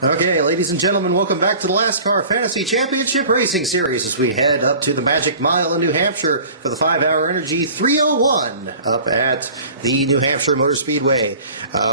Okay, ladies and gentlemen, welcome back to the LASTCAR Fantasy Championship Racing Series as we head up to the Magic Mile in New Hampshire for the 5-hour Energy 301 up at the New Hampshire Motor Speedway.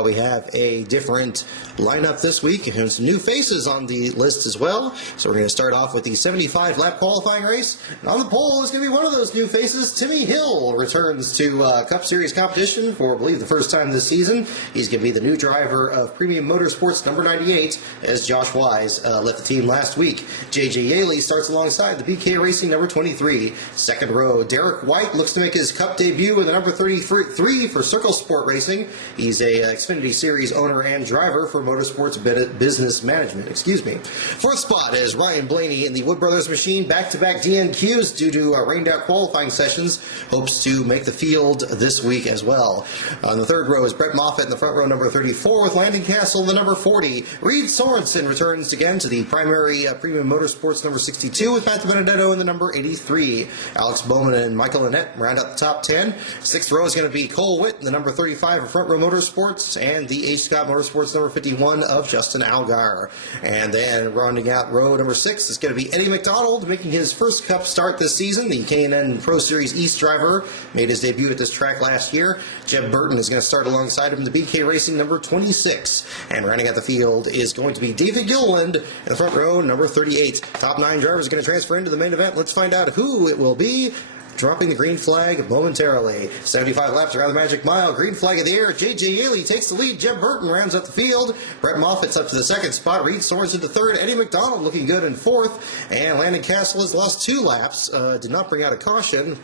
We have a different lineup this week and some new faces on the list as well. So we're going to start off with the 75-lap qualifying race. And on the pole is going to be one of those new faces. Timmy Hill returns to Cup Series competition for, I believe, the first time this season. He's going to be the new driver of Premium Motorsports number 98. As Josh Wise left the team last week. J.J. Yaley starts alongside the BK Racing number 23. Second row, Derek White looks to make his Cup debut with the number 33 for Circle Sport Racing. He's a Xfinity Series owner and driver for Motorsports Business Management. Fourth spot is Ryan Blaney in the Wood Brothers machine. Back-to-back DNQs due to rained-out qualifying sessions. Hopes to make the field this week as well. On the third row is Brett Moffitt in the front row number 34 with Landon Castle in the number 40. Reed Sorensen returns again to the primary Premium Motorsports number 62 with Matt Benedetto in the number 83. Alex Bowman and Michael Annette round out the top 10. Sixth row is going to be Cole Witt in the number 35 of Front Row Motorsports and the H. Scott Motorsports number 51 of Justin Allgaier. And then rounding out row number 6 is going to be Eddie McDonald making his first Cup start this season. The K&N Pro Series East driver made his debut at this track last year. Jeb Burton is going to start alongside him in the BK Racing number 26. And rounding out the field is going to be David Gilliland in the front row, number 38. Top 9 drivers are going to transfer into the main event. Let's find out who it will be. Dropping the green flag momentarily. 75 laps around the Magic Mile. Green flag in the air. J.J. Yaley takes the lead. Jeb Burton rounds up the field. Brett Moffitt's up to the second spot. Reed Sorensen to third. Eddie McDonald looking good in fourth. And Landon Castle has lost 2 laps. Did not bring out a caution.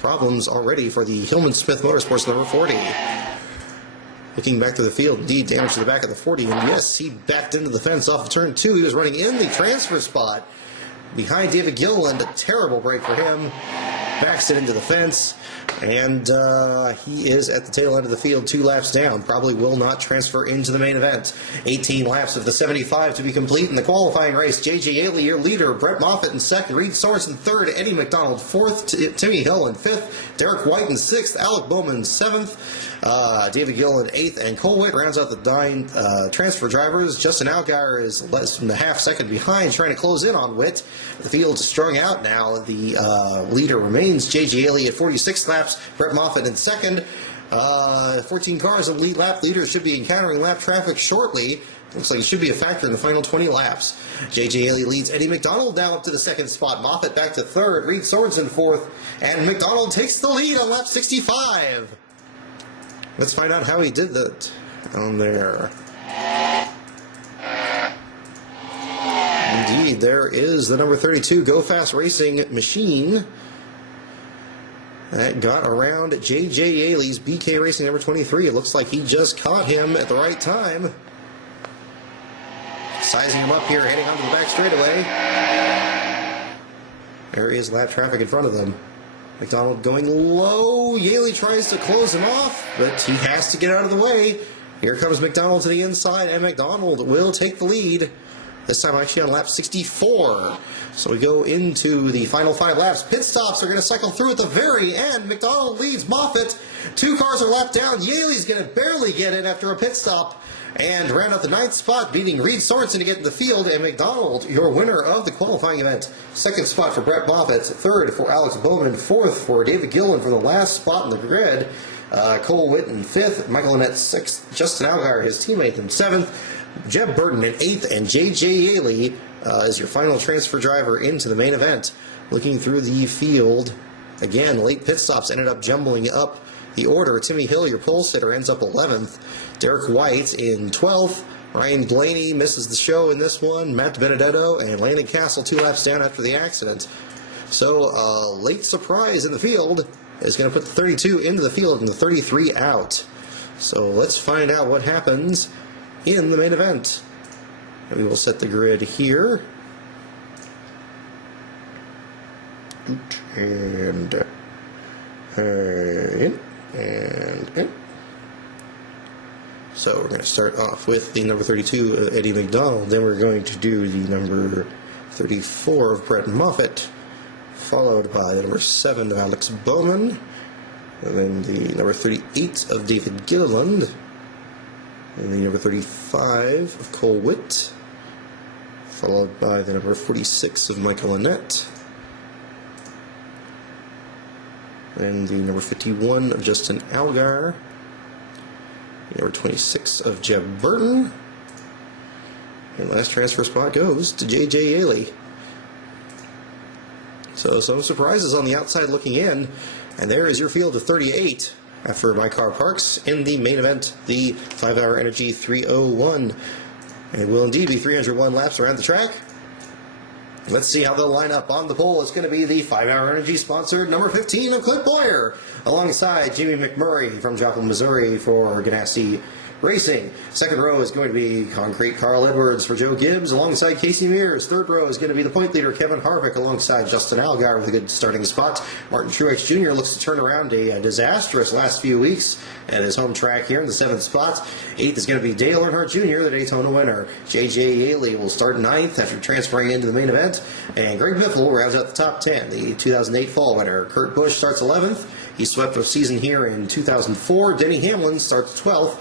Problems already for the Hillman Smith Motorsports number 40. Looking back to the field, indeed, damage to the back of the 40. And yes, he backed into the fence off of turn 2. He was running in the transfer spot behind David Gilliland. A terrible break for him. Backs it into the fence. And he is at the tail end of the field, 2 laps down. Probably will not transfer into the main event. 18 laps of the 75 to be complete in the qualifying race. J.J. Yaley, your leader. Brett Moffitt in second. Reed Sorensen third. Eddie McDonald fourth. Timmy Hill in fifth. Derek White in sixth. Alec Bowman seventh. David Gilliland eighth. And Cole Witt rounds out the 9 transfer drivers. Justin Allgaier is less than a half second behind, trying to close in on Witt. The field's strung out now. The leader remains J.J. Yaley at 46 laps. Brett Moffitt in second. 14 cars in lead lap. Leaders should be encountering lap traffic shortly. Looks like it should be a factor in the final 20 laps. J.J. Yaley leads Eddie McDonald now up to the second spot. Moffitt back to third. Reed Sorensen fourth. And McDonald takes the lead on lap 65. Let's find out how he did that on there. Indeed, there is the number 32 Go Fast Racing machine. That got around J.J. Yaley's BK Racing number 23. It looks like he just caught him at the right time. Sizing him up here, heading onto the back straightaway. There is lap traffic in front of them. McDonald going low. Yaley tries to close him off, but he has to get out of the way. Here comes McDonald to the inside, and McDonald will take the lead. This time actually on lap 64. So we go into the final 5 laps. Pit stops are going to cycle through at the very end. McDonald leads Moffitt. 2 cars are lapped down. Yaley's going to barely get in after a pit stop. And round out the 9th spot, beating Reed Sorensen to get in the field. And McDonald, your winner of the qualifying event. 2nd spot for Brett Moffitt. 3rd for Alex Bowman. 4th for David Gilliland for the last spot in the grid. Cole Witt in 5th. Michael Annette 6th. Justin Allgaier, his teammate, in 7th. Jeb Burton in 8th, and J.J. Yaley is your final transfer driver into the main event. Looking through the field, again, late pit stops ended up jumbling up the order. Timmy Hill, your pole sitter, ends up 11th. Derek White in 12th. Ryan Blaney misses the show in this one. Matt Benedetto and Landon Castle 2 laps down after the accident. So a late surprise in the field is going to put the 32 into the field and the 33 out. So let's find out what happens in the main event. And we will set the grid here. And in. So we're going to start off with the number 32 of Eddie McDonald. Then we're going to do the number 34 of Brett Moffitt, followed by the number 7 of Alex Bowman, and then the number 38 of David Gilliland, and the number 35 of Cole Witt, followed by the number 46 of Michael Annette, and the number 51 of Justin Algar, the number 26 of Jeb Burton, and last transfer spot goes to J.J. Ailey. So some surprises on the outside looking in, and there is your field of 38 after My Car Parks in the main event, the 5-hour Energy 301. And it will indeed be 301 laps around the track. Let's see how they'll line up. On the pole, it's going to be the 5-hour Energy sponsored number 15 of Clint Boyer, alongside Jimmy McMurray from Joplin, Missouri for Ganassi Racing. Second row is going to be Concrete Carl Edwards for Joe Gibbs, alongside Casey Mears. Third row is going to be the point leader Kevin Harvick, alongside Justin Algar with a good starting spot. Martin Truex Jr. looks to turn around a disastrous last few weeks at his home track here in the 7th spot. 8th is going to be Dale Earnhardt Jr., the Daytona winner. J.J. Ailey will start 9th after transferring into the main event. And Greg Biffle rounds out the top 10, the 2008 fall winner. Kurt Busch starts 11th. He swept the season here in 2004. Denny Hamlin starts 12th.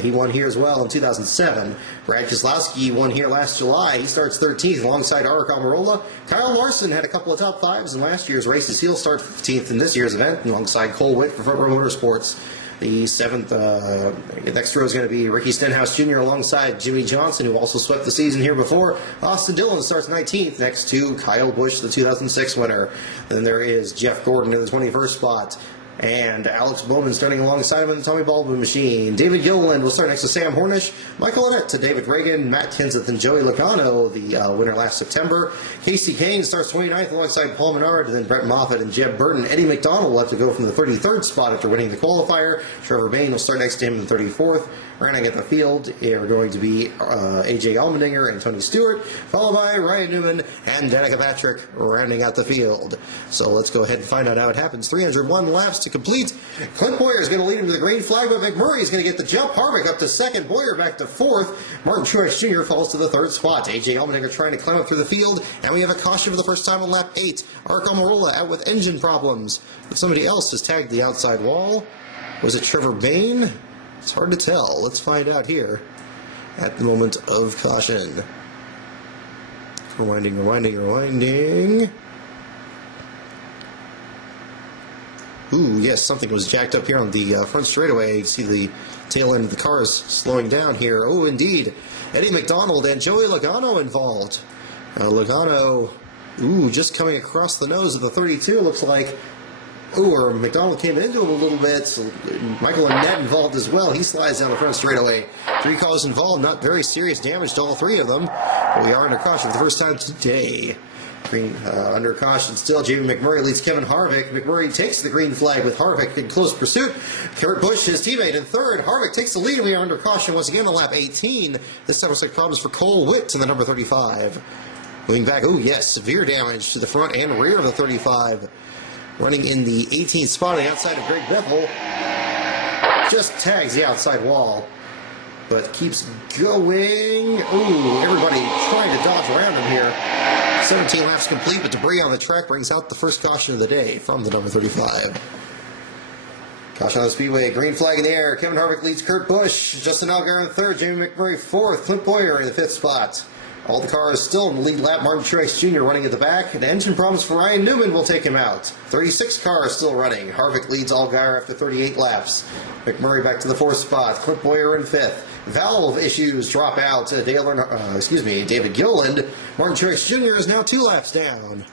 He won here as well in 2007. Brad Keselowski won here last July. He starts 13th alongside Aric Almirola. Kyle Larson had a couple of top 5s in last year's races. He'll start 15th in this year's event alongside Cole Witt for Front Row Motorsports. The 7th, next row is going to be Ricky Stenhouse Jr. alongside Jimmy Johnson, who also swept the season here before. Austin Dillon starts 19th next to Kyle Busch, the 2006 winner. Then there is Jeff Gordon in the 21st spot. And Alex Bowman starting alongside him in the Tommy Baldwin machine. David Gilliland will start next to Sam Hornish. Michael Annett to David Reagan. Matt Kenseth and Joey Logano, the winner last September. Casey Kane starts 29th alongside Paul Menard. And then Brett Moffitt and Jeb Burton. Eddie McDonald will have to go from the 33rd spot after winning the qualifier. Trevor Bayne will start next to him in the 34th. Rounding at the field are going to be A.J. Allmendinger and Tony Stewart, followed by Ryan Newman and Danica Patrick rounding out the field. So let's go ahead and find out how it happens. 301 laps to complete. Clint Boyer is going to lead him to the green flag, but McMurray is going to get the jump. Harvick up to 2nd, Boyer back to 4th. Martin Truex Jr. falls to the 3rd spot. A.J. Allmendinger trying to climb up through the field, and we have a caution for the first time on lap 8. Aric Almirola out with engine problems, but somebody else has tagged the outside wall. Was it Trevor Bayne? It's hard to tell. Let's find out here at the moment of caution. Rewinding, rewinding, rewinding. Ooh, yes, something was jacked up here on the front straightaway. You see the tail end of the cars slowing down here. Oh, indeed. Eddie McDonald and Joey Logano involved. Logano, just coming across the nose of the 32, looks like. Or McDonald came into him a little bit, so Michael Annett involved as well. He slides down the front straightaway. 3 cars involved, not very serious damage to all 3 of them. But we are under caution for the first time today. Green under caution still. Jamie McMurray leads Kevin Harvick. McMurray takes the green flag with Harvick in close pursuit. Kurt Busch, his teammate, in 3rd. Harvick takes the lead. We are under caution once again on lap 18. This time looks like problems for Cole Witt to the number 35. Moving back, severe damage to the front and rear of the 35. Running in the 18th spot on the outside of Greg Biffle. Just tags the outside wall, but keeps going. Everybody trying to dodge around him here. 17 laps complete, but debris on the track brings out the first caution of the day from the number 35. Caution on the speedway, green flag in the air. Kevin Harvick leads Kurt Busch. Justin Algar in 3rd, Jamie McMurray 4th, Clint Boyer in the 5th spot. All the cars still in the lead lap. Martin Truex Jr. running at the back. And engine problems for Ryan Newman will take him out. 36 cars still running. Harvick leads Algar after 38 laps. McMurray back to the 4th spot. Clint Boyer in 5th. Valve issues drop out. David Gilliland. Martin Truex Jr. is now 2 laps down.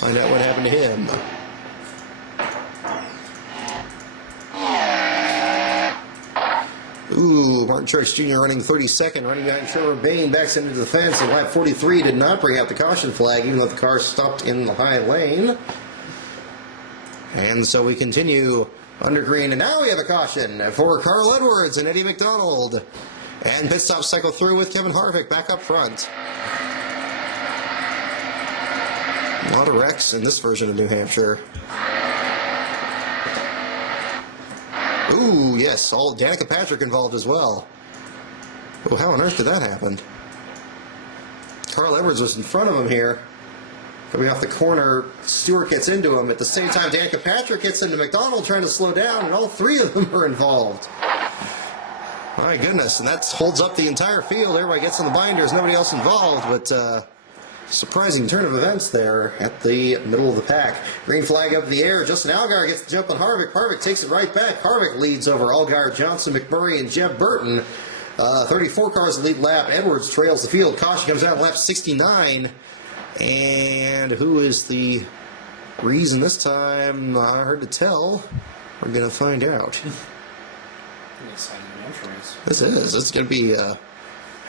Find out what happened to him. Martin Truex Jr. running 32nd, running behind Trevor Bayne, backs into the fence, and lap 43 did not bring out the caution flag, even though the car stopped in the high lane. And so we continue under green, and now we have a caution for Carl Edwards and Eddie McDonald. And pit stop cycle through with Kevin Harvick back up front. A lot of wrecks in this version of New Hampshire. Yes, all Danica Patrick involved as well. How on earth did that happen? Carl Edwards was in front of him here. Coming off the corner, Stewart gets into him. At the same time, Danica Patrick gets into McDonald trying to slow down, and all 3 of them are involved. My goodness, and that holds up the entire field. Everybody gets in the binders, nobody else involved, but surprising turn of events there at the middle of the pack. Green flag up in the air. Justin Allgaier gets the jump on Harvick. Harvick takes it right back. Harvick leads over Allgaier, Johnson, McMurray, and Jeb Burton. 34 cars lead lap. Edwards trails the field. Caution comes out in lap 69. And who is the reason this time? Hard to tell. We're going to find out. This is. It's going to be... how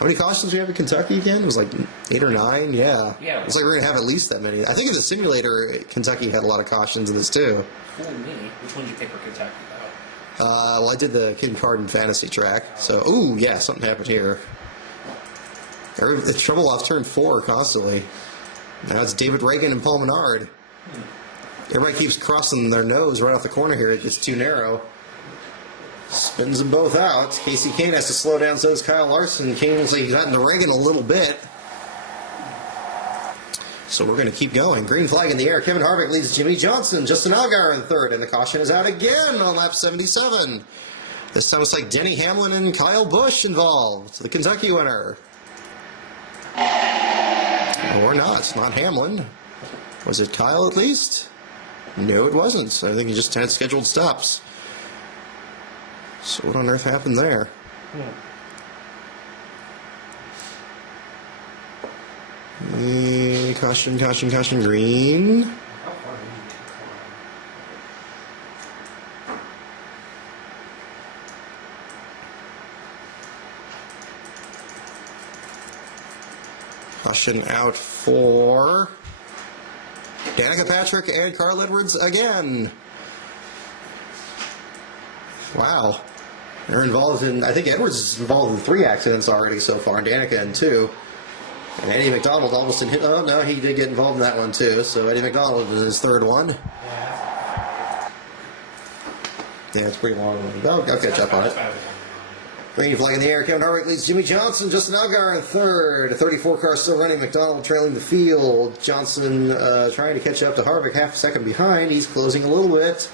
many cautions do we have in Kentucky again? It was like 8 or 9? Yeah. It's like we're going to have at least that many. I think in the simulator, Kentucky had a lot of cautions in this too. Fool me. Which one did you pick for Kentucky, though? Well, I did the Kid Carden fantasy track. So, ooh, yeah, something happened here. The trouble off turn 4 constantly. Now it's David Reagan and Paul Menard. Everybody keeps crossing their nose right off the corner here. It gets too narrow. Spins them both out. Casey Kane has to slow down, so does Kyle Larson. Kane looks like he's gotten the Reagan a little bit. So we're going to keep going. Green flag in the air. Kevin Harvick leads Jimmy Johnson. Justin Allgaier in third, and the caution is out again on lap 77. This time it's like Denny Hamlin and Kyle Busch involved. The Kentucky winner. Or not Hamlin. Was it Kyle at least? No, it wasn't. I think he just had scheduled stops. So what on earth happened there? Caution, caution, caution, green. Caution out for Danica Patrick and Carl Edwards again. Wow. They're involved in, I think Edwards is involved in 3 accidents already so far, and Danica in 2. And Eddie McDonald almost didn't hit, oh no, he did get involved in that one too, so Eddie McDonald was his 3rd one. Yeah, it's pretty long. I'll catch up on it. Green flag in the air. Kevin Harvick leads Jimmy Johnson. Justin Allgaier in 3rd. A 34 car still running. McDonald trailing the field. Johnson trying to catch up to Harvick, half a second behind. He's closing a little bit.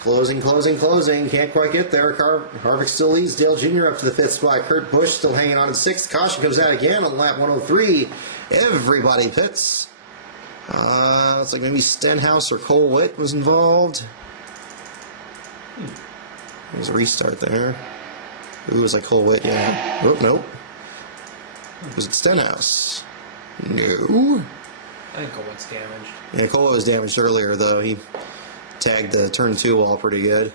Closing. Can't quite get there. Harvick still leads. Dale Jr. up to the 5th spot. Kurt Busch still hanging on in 6th. Caution comes out again on lap 103. Everybody pits. It's like maybe Stenhouse or Cole Witt was involved. There's a restart there. Ooh, it was like Cole Witt, yeah. Oh, nope. Was it Stenhouse? No. I think Cole Witt's damaged. Yeah, Cole Witt was damaged earlier, though. He tagged the turn 2 wall pretty good.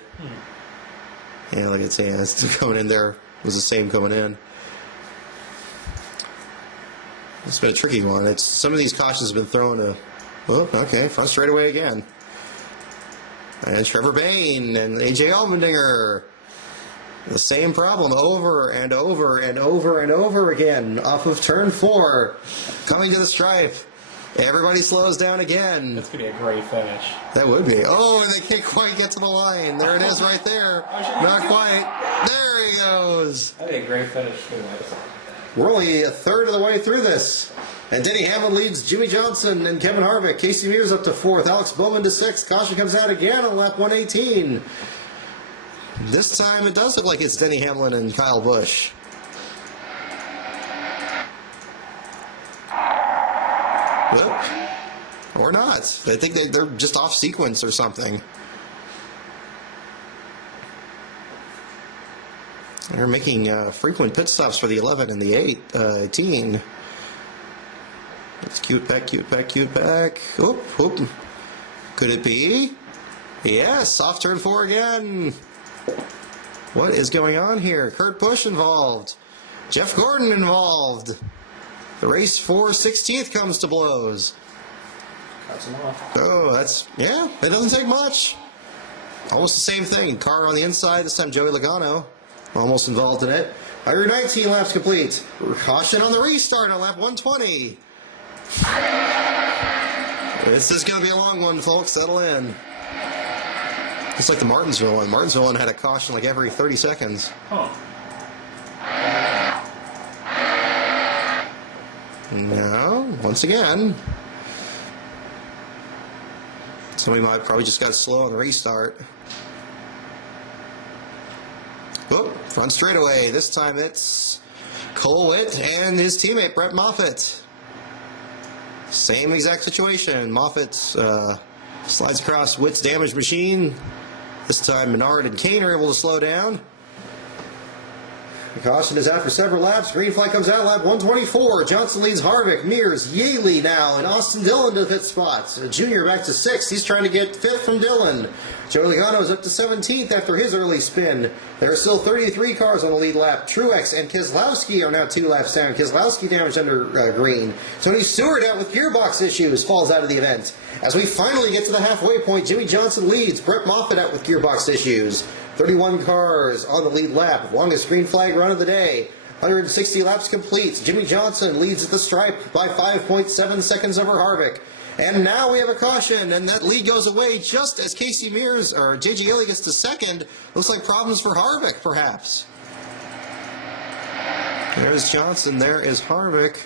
Yeah, like it's, yeah, it's coming in there. It was the same coming in. It's been a tricky one. Some of these cautions have been thrown to, oh, okay, front straightaway again. And Trevor Bayne and AJ Allmendinger. The same problem over and over and over and over again off of turn 4. Coming to the stripe. Everybody slows down again. That's going to be a great finish. That would be. Oh, and they can't quite get to the line. There it is right there. Not quite. There he goes. That'd be a great finish too. We're only a third of the way through this. And Denny Hamlin leads Jimmy Johnson and Kevin Harvick. Casey Mears up to 4th. Alex Bowman to 6th. Caution comes out again on lap 118. This time it does look like it's Denny Hamlin and Kyle Busch. Well, or not. I think they're just off sequence or something. They're making frequent pit stops for the 11 and the 18. It's cute back. Oop, oop. Could it be? Yes, off turn 4 again. What is going on here? Kurt Busch involved. Jeff Gordon involved. The race for 16th comes to blows. Cuts him off. Oh, yeah, it doesn't take much. Almost the same thing. Car on the inside, this time Joey Logano. Almost involved in it. 119 laps complete. Caution on the restart on lap 120. This is going to be a long one, folks. Settle in. It's like the Martinsville one. Martinsville one had a caution like every 30 seconds. Huh. No, once again. Somebody might probably just got slow on the restart. Whoop, Front straightaway. This time it's Cole Witt and his teammate Brett Moffitt. Same exact situation. Moffitt slides across Witt's damaged machine. This time Menard and Kane are able to slow down. The caution is out for several laps. Green flag comes out, lap 124. Johnson leads Harvick, Mears, Yaley now, and Austin Dillon to the 5th spot. Junior back to 6th. He's trying to get 5th from Dillon. Joe Logano's up to 17th after his early spin. There are still 33 cars on the lead lap. Truex and Keselowski are now 2 laps down. Keselowski damaged under green. Tony Stewart out with gearbox issues, falls out of the event. As we finally get to the halfway point, Jimmy Johnson leads. Brett Moffitt out with gearbox issues. 31 cars on the lead lap. Longest green flag run of the day. 160 laps complete. Jimmy Johnson leads at the stripe by 5.7 seconds over Harvick. And now we have a caution, and that lead goes away just as Casey Mears, or J.J. Yeley gets to 2nd. Looks like problems for Harvick, perhaps. There's Johnson. There is Harvick.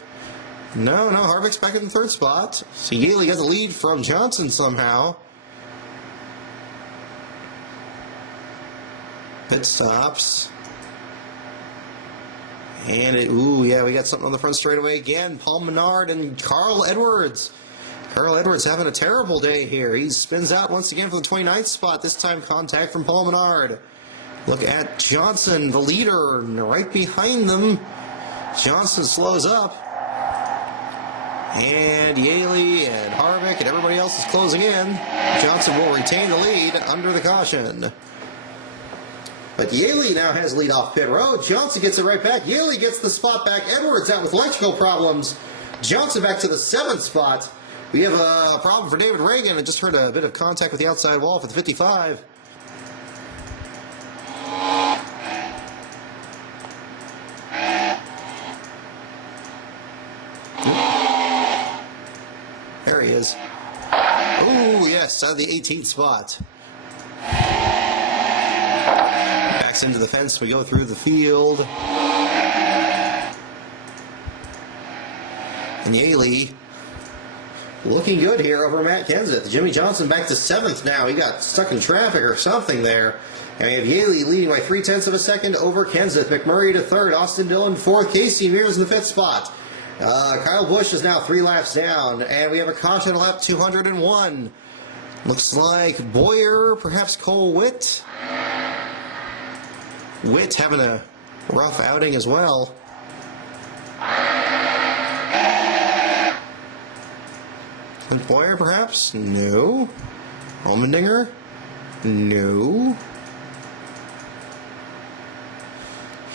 No, Harvick's back in the 3rd spot. So Yeley got the lead from Johnson somehow. Pit stops. And we got something on the front straightaway again. Paul Menard and Carl Edwards. Carl Edwards having a terrible day here. He spins out once again for the 29th spot. This time contact from Paul Menard. Look at Johnson, the leader, right behind them. Johnson slows up. And Yaley and Harvick and everybody else is closing in. Johnson will retain the lead under the caution. But Yaley now has lead off pit road. Johnson gets it right back. Yaley gets the spot back. Edwards out with electrical problems. Johnson back to the 7th spot. We have a problem for David Reagan. I just heard a bit of contact with the outside wall for the 55. There he is. Oh, yes, out of the 18th spot. Backs into the fence. We go through the field. And Yaley looking good here over Matt Kenseth. Jimmy Johnson back to 7th now. He got stuck in traffic or something there. And we have Yaley leading by 0.3 of a second over Kenseth. McMurray to 3rd. Austin Dillon 4th. Casey Mears in the 5th spot. Kyle Busch is now 3 laps down. And we have a caution at lap 201. Looks like Boyer, perhaps Cole Witt. Witt having a rough outing as well. And Boyer, perhaps? No. Allmendinger? No.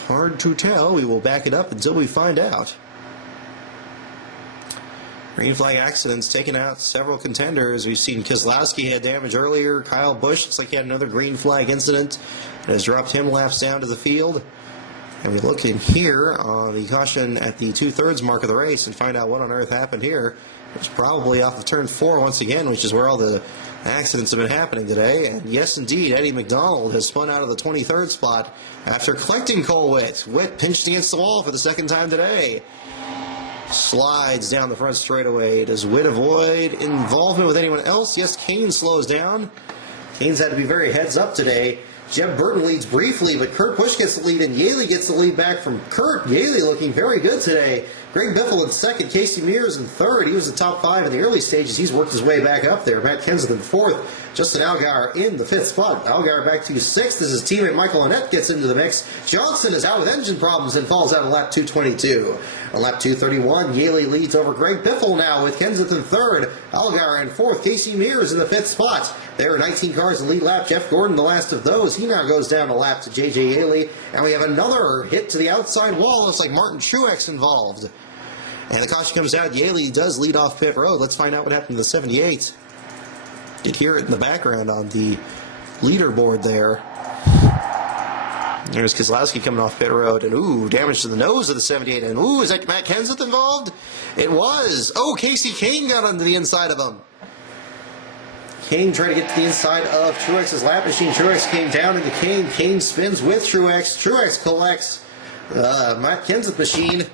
Hard to tell. We will back it up until we find out. Green flag accidents taking out several contenders. We've seen Keselowski had damage earlier. Kyle Busch looks like he had another green flag incident. It has dropped him laps down to the field. And we look in here on the caution at the 2/3 mark of the race and find out what on earth happened here. It was probably off of turn 4 once again, which is where all the accidents have been happening today. And yes, indeed, Eddie McDonald has spun out of the 23rd spot after collecting Cole Witt. Witt pinched against the wall for the 2nd time today. Slides down the front straightaway. Does Witt avoid involvement with anyone else? Yes, Kane slows down. Kane's had to be very heads up today. Jeb Burton leads briefly, but Kurt Busch gets the lead, and Yaley gets the lead back from Kurt. Yaley looking very good today. Greg Biffle in 2nd, Casey Mears in 3rd. He was the top 5 in the early stages. He's worked his way back up there. Matt Kenseth in 4th. Justin Allgaier in the 5th spot. Allgaier back to 6th as his teammate Michael Annett gets into the mix. Johnson is out with engine problems and falls out on lap 222. On lap 231, Yaley leads over Greg Biffle now with Kenseth in 3rd. Allgaier in 4th. Casey Mears in the 5th spot. There are 19 cars in the lead lap. Jeff Gordon, the last of those. He now goes down a lap to J.J. Yaley. And we have another hit to the outside wall. Looks like Martin Truex involved. And the caution comes out. Yaley does lead off pit road. Let's find out what happened to the 78. You can hear it in the background on the leaderboard there. There's Keselowski coming off pit road. And, ooh, damage to the nose of the 78. And, ooh, is that Matt Kenseth involved? It was. Oh, Casey Kane got onto the inside of him. Kane tried to get to the inside of Truex's lap machine. Truex came down into Kane. Kane spins with Truex. Truex collects Matt Kenseth machine.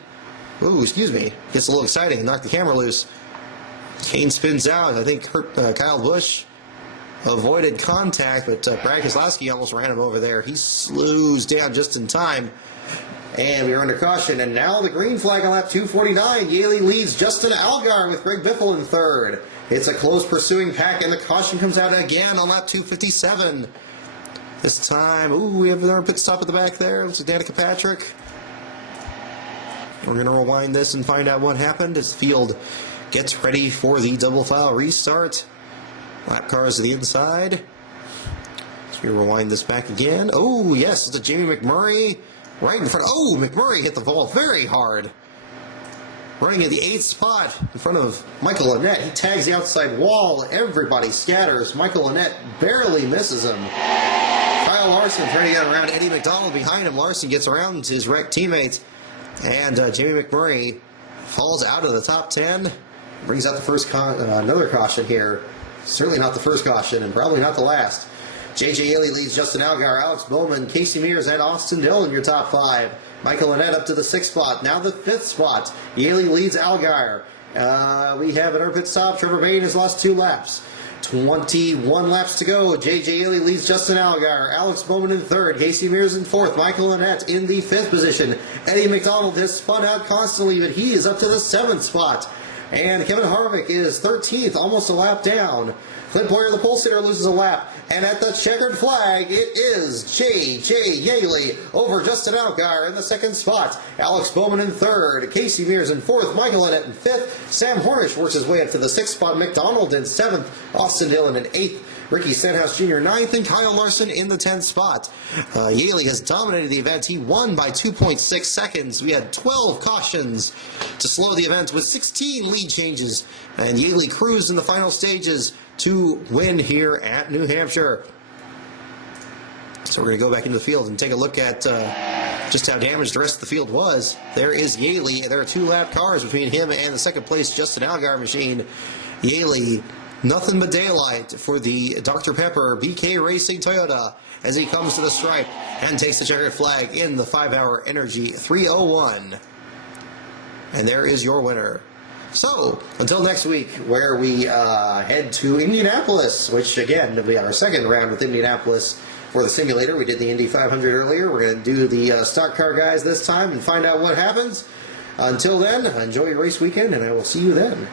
Ooh, excuse me. Gets a little exciting and knocked the camera loose. Kane spins out. I think Kyle Busch avoided contact, but Brad Keselowski almost ran him over there. He slows down just in time. And we are under caution, and now the green flag on lap 249. Yaley leads Justin Allgaier with Greg Biffle in third. It's a close pursuing pack, and the caution comes out again on lap 257. This time, we have another pit stop at the back there. Looks like Danica Patrick. We're going to rewind this and find out what happened as the field gets ready for the double file restart. Lap cars to the inside. So we rewind this back again. Oh, yes, it's a Jamie McMurray right in front. Oh, McMurray hit the ball very hard. Running in the 8th spot in front of Michael Annett. He tags the outside wall. Everybody scatters. Michael Annett barely misses him. Kyle Larson trying to get around Eddie McDonald behind him. Larson gets around his wrecked teammates. And Jamie McMurray falls out of the top 10. Brings out the first another caution here. Certainly not the first caution, and probably not the last. J.J. Yaley leads Justin Allgaier, Alex Bowman, Casey Mears, and Austin Dillon, your top 5. Michael Annett up to the 6th spot, now the 5th spot. Yaley leads Allgaier. We have an pit stop. Trevor Bayne has lost 2 laps. 21 laps to go. J.J. Yaley leads Justin Allgaier. Alex Bowman in 3rd. Casey Mears in 4th. Michael Annett in the 5th position. Eddie McDonald has spun out constantly, but he is up to the 7th spot. And Kevin Harvick is 13th, almost a lap down. Clint Boyer, the pole sitter, loses a lap. And at the checkered flag, it is J.J. Yaley over Justin Allgaier in the 2nd spot. Alex Bowman in 3rd. Casey Mears in 4th. Michael Annett in 5th. Sam Hornish works his way up to the 6th spot. McDonald in 7th. Austin Dillon in 8th. Ricky Stenhouse Jr. 9th, and Kyle Larson in the 10th spot. Yaley has dominated the event. He won by 2.6 seconds. We had 12 cautions to slow the event with 16 lead changes. And Yaley cruised in the final stages to win here at New Hampshire. So we're going to go back into the field and take a look at just how damaged the rest of the field was. There is Yaley. There are 2 lap cars between him and the 2nd place Justin Allgaier machine. Yaley, nothing but daylight for the Dr. Pepper BK Racing Toyota as he comes to the stripe and takes the checkered flag in the 5-hour Energy 301. And there is your winner. So, until next week, where we head to Indianapolis, which, again, we have our 2nd round with Indianapolis for the simulator. We did the Indy 500 earlier. We're going to do the stock car guys this time and find out what happens. Until then, enjoy your race weekend, and I will see you then.